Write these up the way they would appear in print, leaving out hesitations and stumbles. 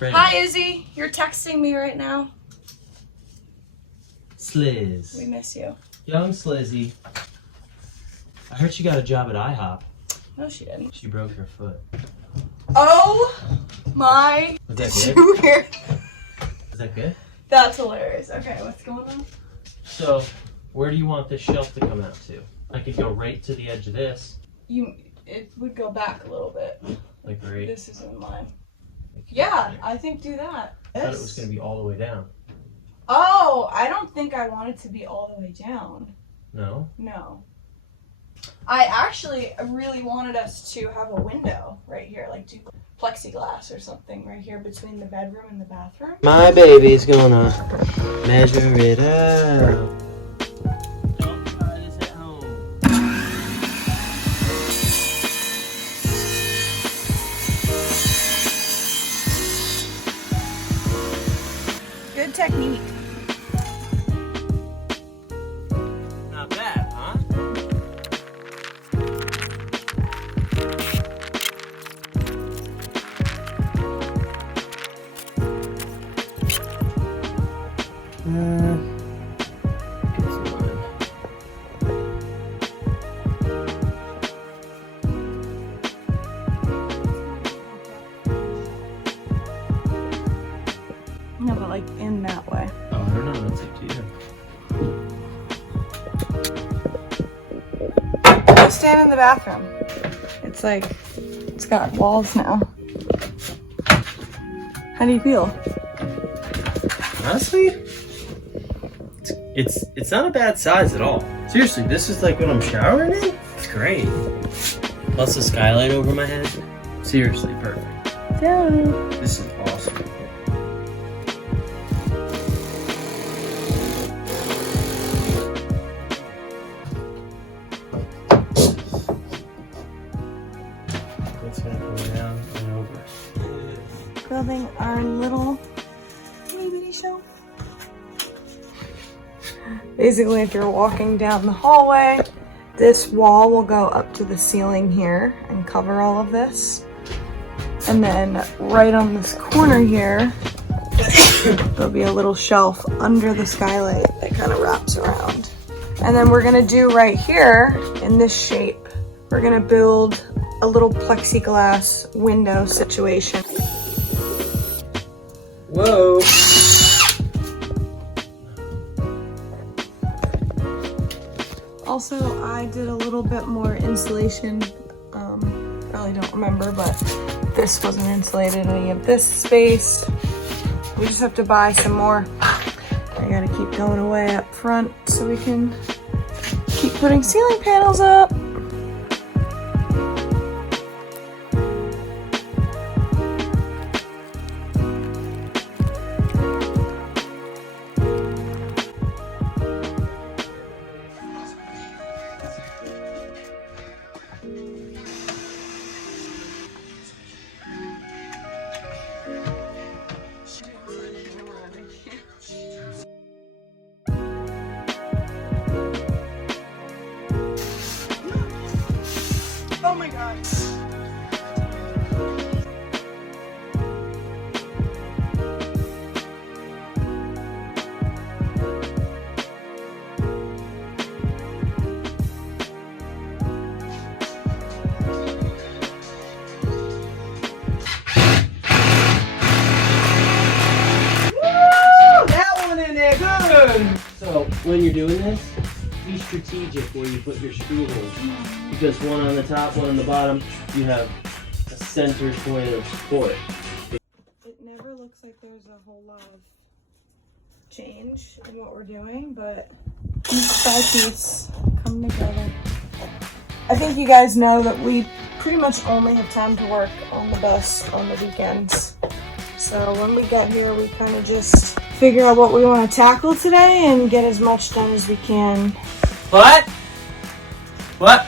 Ready. Hi, Izzy. You're texting me right now. Sliz. We miss you. Young Slizzy. I heard she got a job at IHOP. No, she didn't. She broke her foot. Oh my. Was that good? Weird. Is that good? That's hilarious. Okay, what's going on? So, where do you want this shelf to come out to? I could go right to the edge of this. It would go back a little bit. Like right. This is in line. Yeah, I think do that. I thought it was going to be all the way down. Oh, I don't think I want it to be all the way down. No? No. I actually really wanted us to have a window right here, like do plexiglass or something right here between the bedroom and the bathroom. My baby's gonna measure it out. Don't try this at home. Good technique. Not bad, huh? No, but like in that way. Oh, I don't know. That's up to you. Go stand in the bathroom. It's like, it's got walls now. How do you feel? Honestly, it's not a bad size at all. Seriously, this is like what I'm showering in. It's great. Plus the skylight over my head. Seriously, perfect. Yeah. This is awesome. It's gonna go down and over. Building our little bitty shelf. Basically, if you're walking down the hallway, this wall will go up to the ceiling here and cover all of this. And then right on this corner here, there'll be a little shelf under the skylight that kind of wraps around. And then we're gonna do right here in this shape, we're gonna build a little plexiglass window situation. Whoa. Also, I did a little bit more insulation. Really don't remember, but this wasn't insulated any of this space. We just have to buy some more. I gotta keep going away up front so we can keep putting ceiling panels up. Oh my god. That one in there, good! So, when you're doing this, be strategic where you put your screw holes. Because one on the top, one on the bottom, you have a center point of support. It never looks like there's a whole lot of change in what we're doing, but piece by piece come together. I think you guys know that we pretty much only have time to work on the bus on the weekends. So when we get here, we kind of just figure out what we want to tackle today and get as much done as we can. What? What?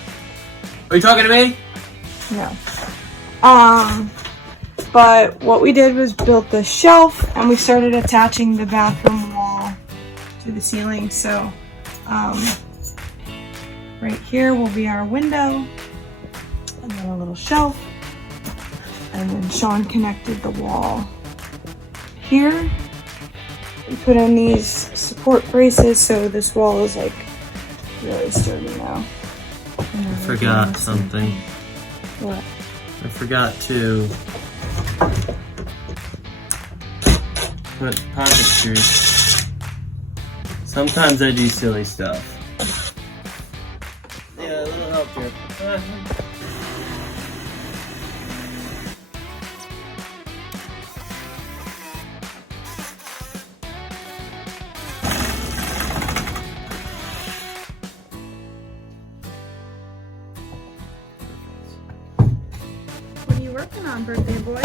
Are you talking to me? No. But what we did was built the shelf and we started attaching the bathroom wall to the ceiling. So right here will be our window and then a little shelf. And then Shawn connected the wall here. We put in these support braces, so this wall is like really sturdy now. I forgot something. What? I forgot to put pocket screws. Sometimes I do silly stuff. Yeah, a little help here. What are you working on, birthday boy?